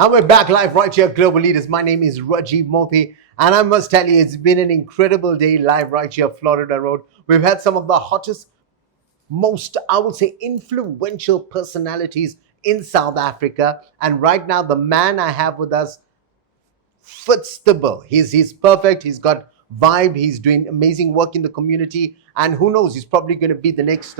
And we're back live right here, Global Leaders. My name is Rajiv Mothie, and I must tell you, it's been an incredible day live right here, Florida Road. We've had some of the hottest, most, I would say, influential personalities in South Africa. And right now, the man I have with us fits the bill. He's perfect. He's got vibe. He's doing amazing work in the community, and who knows, he's probably going to be the next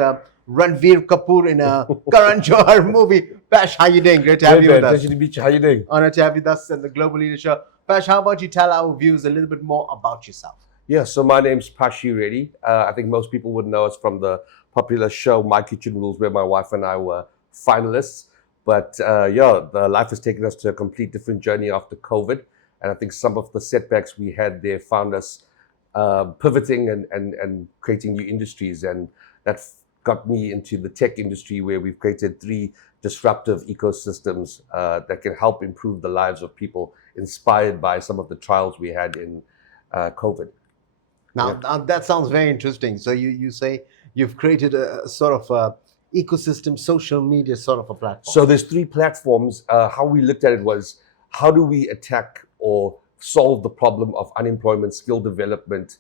Ranveer Kapoor in a Karan Johar movie. Pash, how you doing? Great to have you with us. Pleasure to meet you. How you doing? Honored to have you with us at the Global Leader Show. Pash, how about you tell our viewers a little bit more about yourself? Yeah, so my name's Pashi Reddy. I think most people would know us from the popular show My Kitchen Rules, where my wife and I were finalists. But the life has taken us to a complete different journey after COVID. And I think some of the setbacks we had there found us pivoting and creating new industries. And that got me into the tech industry, where we've created 3 disruptive ecosystems that can help improve the lives of people, inspired by some of the trials we had in COVID. Now, that sounds very interesting. So you say you've created a sort of ecosystem, social media sort of a platform. So there's 3 platforms. How we looked at it was, how do we attack or solve the problem of unemployment, skill development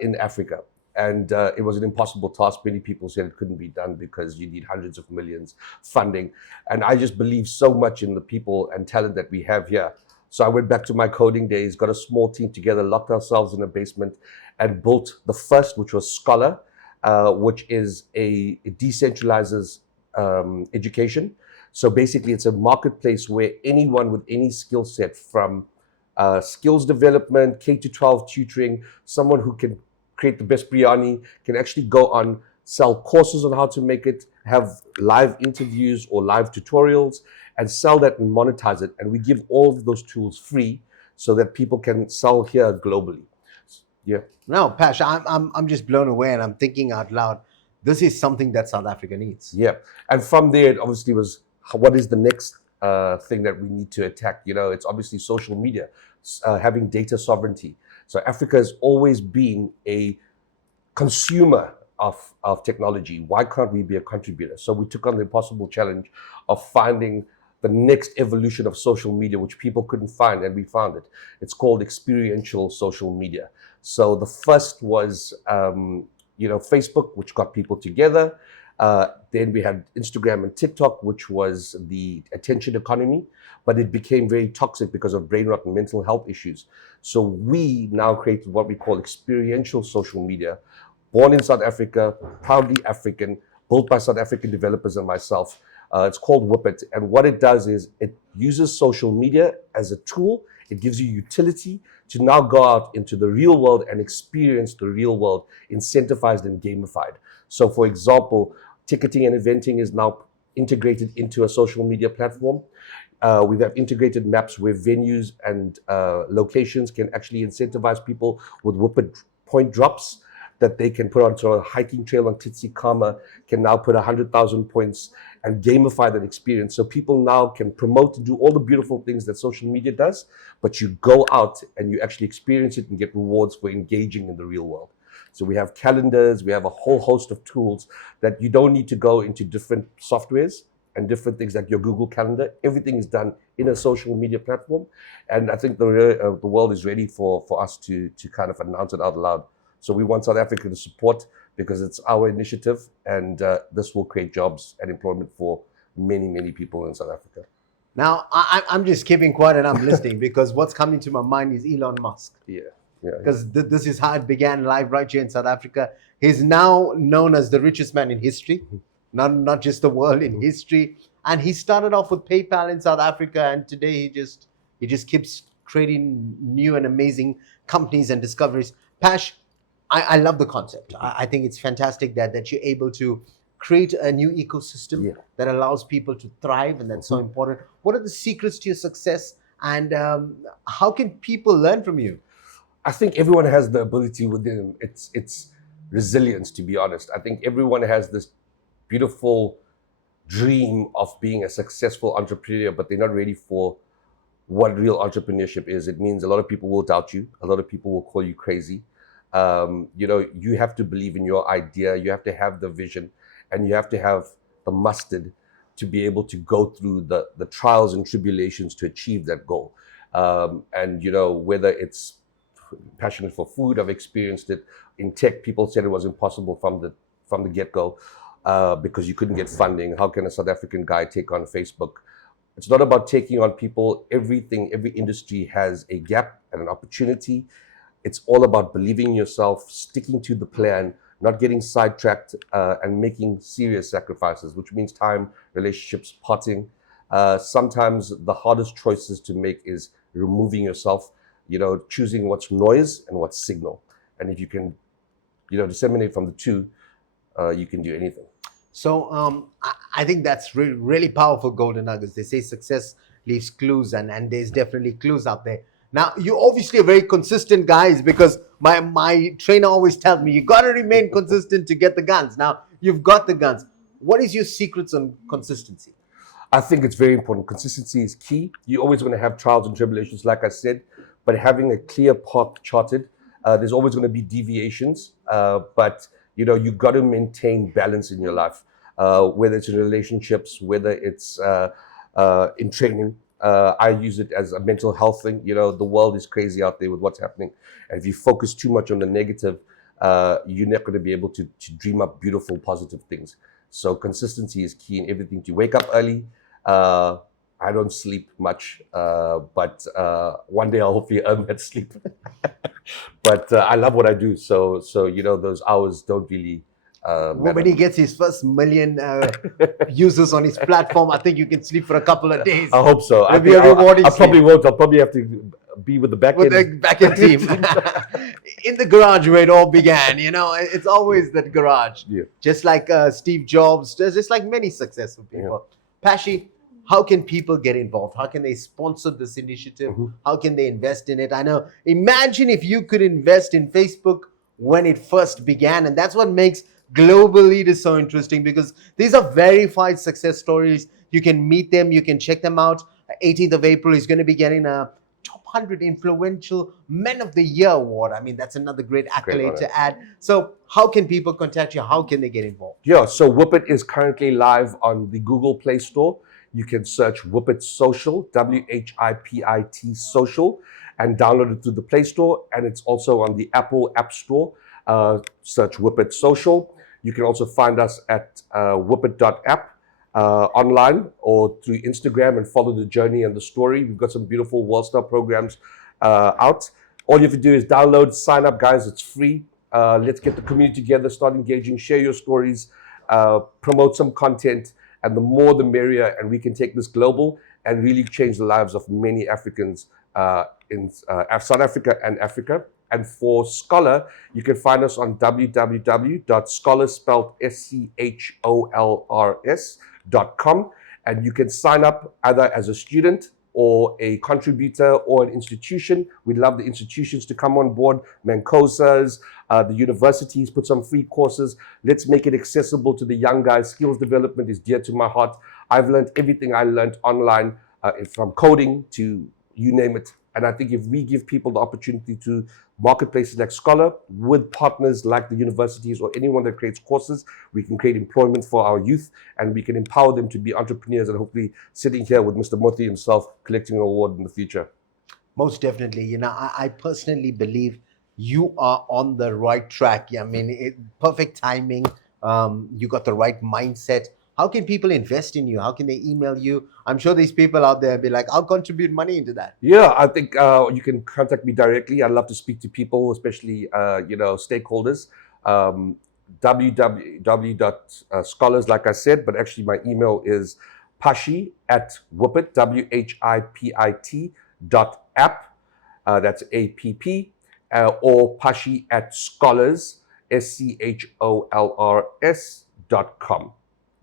in Africa? And it was an impossible task. Many people said it couldn't be done because you need hundreds of millions funding. And I just believe so much in the people and talent that we have here. So I went back to my coding days, got a small team together, locked ourselves in a basement, and built the first, which was Scholar, which is it decentralizes education. So basically, it's a marketplace where anyone with any skill set, from skills development, K-12 tutoring, someone who can create the best biryani, can actually go on, sell courses on how to make it, have live interviews or live tutorials, and sell that and monetize it. And we give all of those tools free so that people can sell here globally. Yeah. No, Pash, I'm just blown away, and I'm thinking out loud. This is something that South Africa needs. Yeah. And from there, it obviously was, what is the next thing that we need to attack? You know, it's obviously social media, having data sovereignty. So Africa has always been a consumer of technology. Why can't we be a contributor? So we took on the impossible challenge of finding the next evolution of social media, which people couldn't find, and we found it. It's called experiential social media. So the first was, Facebook, which got people together. Then we had Instagram and TikTok, which was the attention economy, but it became very toxic because of brain rot and mental health issues. So we now created what we call experiential social media, born in South Africa, proudly African, built by South African developers and myself. It's called Whip It. And what it does is it uses social media as a tool. It gives you utility to now go out into the real world and experience the real world, incentivized and gamified. So for example, ticketing and eventing is now integrated into a social media platform. We have integrated maps where venues and locations can actually incentivize people with Whippet point drops that they can put onto a hiking trail on Tsitsikamma, can now put 100,000 points and gamify that experience. So people now can promote and do all the beautiful things that social media does, but you go out and you actually experience it and get rewards for engaging in the real world. So we have calendars, we have a whole host of tools that you don't need to go into different softwares and different things like your Google Calendar. Everything is done in a social media platform. And I think the world is ready for us to kind of announce it out loud. So we want South Africa to support, because it's our initiative, and this will create jobs and employment for many, many people in South Africa. Now, I'm just keeping quiet and I'm listening, because what's coming to my mind is Elon Musk. Yeah. Because this is how it began live right here in South Africa. He's now known as the richest man in history, not just the world, in history. And he started off with PayPal in South Africa, and today he just keeps creating new and amazing companies and discoveries. Pash, I love the concept. I think it's fantastic that you're able to create a new ecosystem that allows people to thrive, and that's so important. What are the secrets to your success, and how can people learn from you? I think everyone has the ability within them. It's resilience, to be honest. I think everyone has this beautiful dream of being a successful entrepreneur, but they're not ready for what real entrepreneurship is. It means a lot of people will doubt you. A lot of people will call you crazy. You have to believe in your idea. You have to have the vision, and you have to have the mustard to be able to go through the trials and tribulations to achieve that goal. And whether it's passionate for food, I've experienced it. In tech, people said it was impossible from the get-go because you couldn't get funding. How can a South African guy take on Facebook? It's not about taking on people. Every industry has a gap and an opportunity. It's all about believing in yourself, sticking to the plan, not getting sidetracked, and making serious sacrifices, which means time, relationships, parting. Sometimes the hardest choices to make is removing yourself, choosing what's noise and what's signal. And if you can, disseminate from the two, you can do anything. So I think that's really powerful golden nuggets. They say success leaves clues, and there's definitely clues out there. Now, you're obviously a very consistent guys, because my trainer always tells me you got to remain consistent to get the guns. Now, you've got the guns. What is your secrets on consistency? I think it's very important. Consistency is key. You're always going to have trials and tribulations, like I said, but having a clear path charted, there's always going to be deviations, but you got to maintain balance in your life, whether it's in relationships, whether it's in training. I use it as a mental health thing. The world is crazy out there with what's happening. And if you focus too much on the negative, you're not going to be able to dream up beautiful, positive things. So consistency is key in everything. To wake up early. I don't sleep much, but one day I'll hopefully earn that sleep. But I love what I do. So those hours don't really when he gets his first million users on his platform, I think you can sleep for a couple of days. I hope so. It'll be a rewarding I probably won't. I'll probably have to be with the back end. With the back end team. In the garage where it all began, it's always that garage. Yeah. Just like Steve Jobs, just like many successful people. Yeah. Pashi, how can people get involved? How can they sponsor this initiative? Mm-hmm. How can they invest in it? I know, imagine if you could invest in Facebook when it first began. And that's what makes Global Leaders so interesting, because these are verified success stories. You can meet them, you can check them out. 18th of April, he's going to be getting a top 100 influential Men of the Year award. I mean, that's another great accolade to add. So how can people contact you? How can they get involved? Yeah, so Whippet is currently live on the Google Play Store. You can search Whippet Social, WHIPIT Social, and download it through the Play Store. And it's also on the Apple App Store. Search Whippet Social. You can also find us at whippet.app online or through Instagram, and follow the journey and the story. We've got some beautiful WorldStar programs out. All you have to do is download, sign up, guys. It's free. Let's get the community together, start engaging, share your stories, promote some content, and the more the merrier, and we can take this global and really change the lives of many Africans in South Africa and Africa. And for Scholar, you can find us on www.scholar.com, and you can sign up either as a student or a contributor or an institution. We'd love the institutions to come on board. Mancosas, the universities, put some free courses. Let's make it accessible to the young guys. Skills development is dear to my heart. I've learned everything I learned online, from coding to you name it. And I think if we give people the opportunity to marketplaces like Scholar, with partners like the universities or anyone that creates courses, we can create employment for our youth, and we can empower them to be entrepreneurs, and hopefully sitting here with Mr. Mothie himself collecting an award in the future. Most definitely. I personally believe you are on the right track. I mean, perfect timing. You got the right mindset. How can people invest in you? How can they email you? I'm sure these people out there be like, I'll contribute money into that. Yeah, I think you can contact me directly. I'd love to speak to people, especially, stakeholders. www.scholars, like I said, but actually my email is Pashi at Whippet, WHIPIT.app. That's APP. Or Pashi at Scholars, SCHOLRS.com.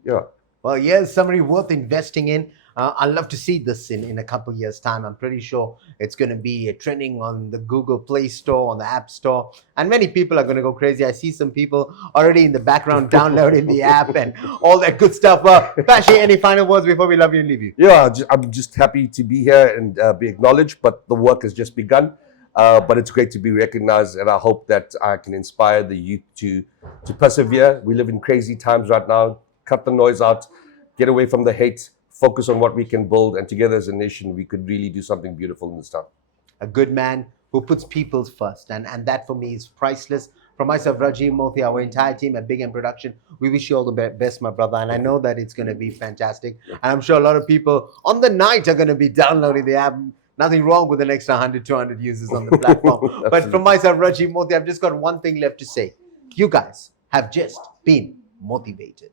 Yeah. Well, yes, somebody worth investing in. I'd love to see this in a couple of years' time. I'm pretty sure it's going to be trending on the Google Play Store, on the App Store, and many people are going to go crazy. I see some people already in the background downloading the app and all that good stuff. Well, Pashi, any final words before we love you and leave you? Yeah, I'm just happy to be here and be acknowledged, but the work has just begun. But it's great to be recognized, and I hope that I can inspire the youth to persevere. We live in crazy times right now. Cut the noise out. get away from the hate, focus on what we can build, and together as a nation, we could really do something beautiful in this town. A good man who puts people first. And that for me is priceless. From myself, Rajiv Mothie, our entire team at Big M Production, we wish you all the best, my brother. And I know that it's going to be fantastic. And I'm sure a lot of people on the night are going to be downloading the app. Nothing wrong with the next 100, 200 users on the platform. But from myself, Rajiv Mothie, I've just got one thing left to say. You guys have just been motivated.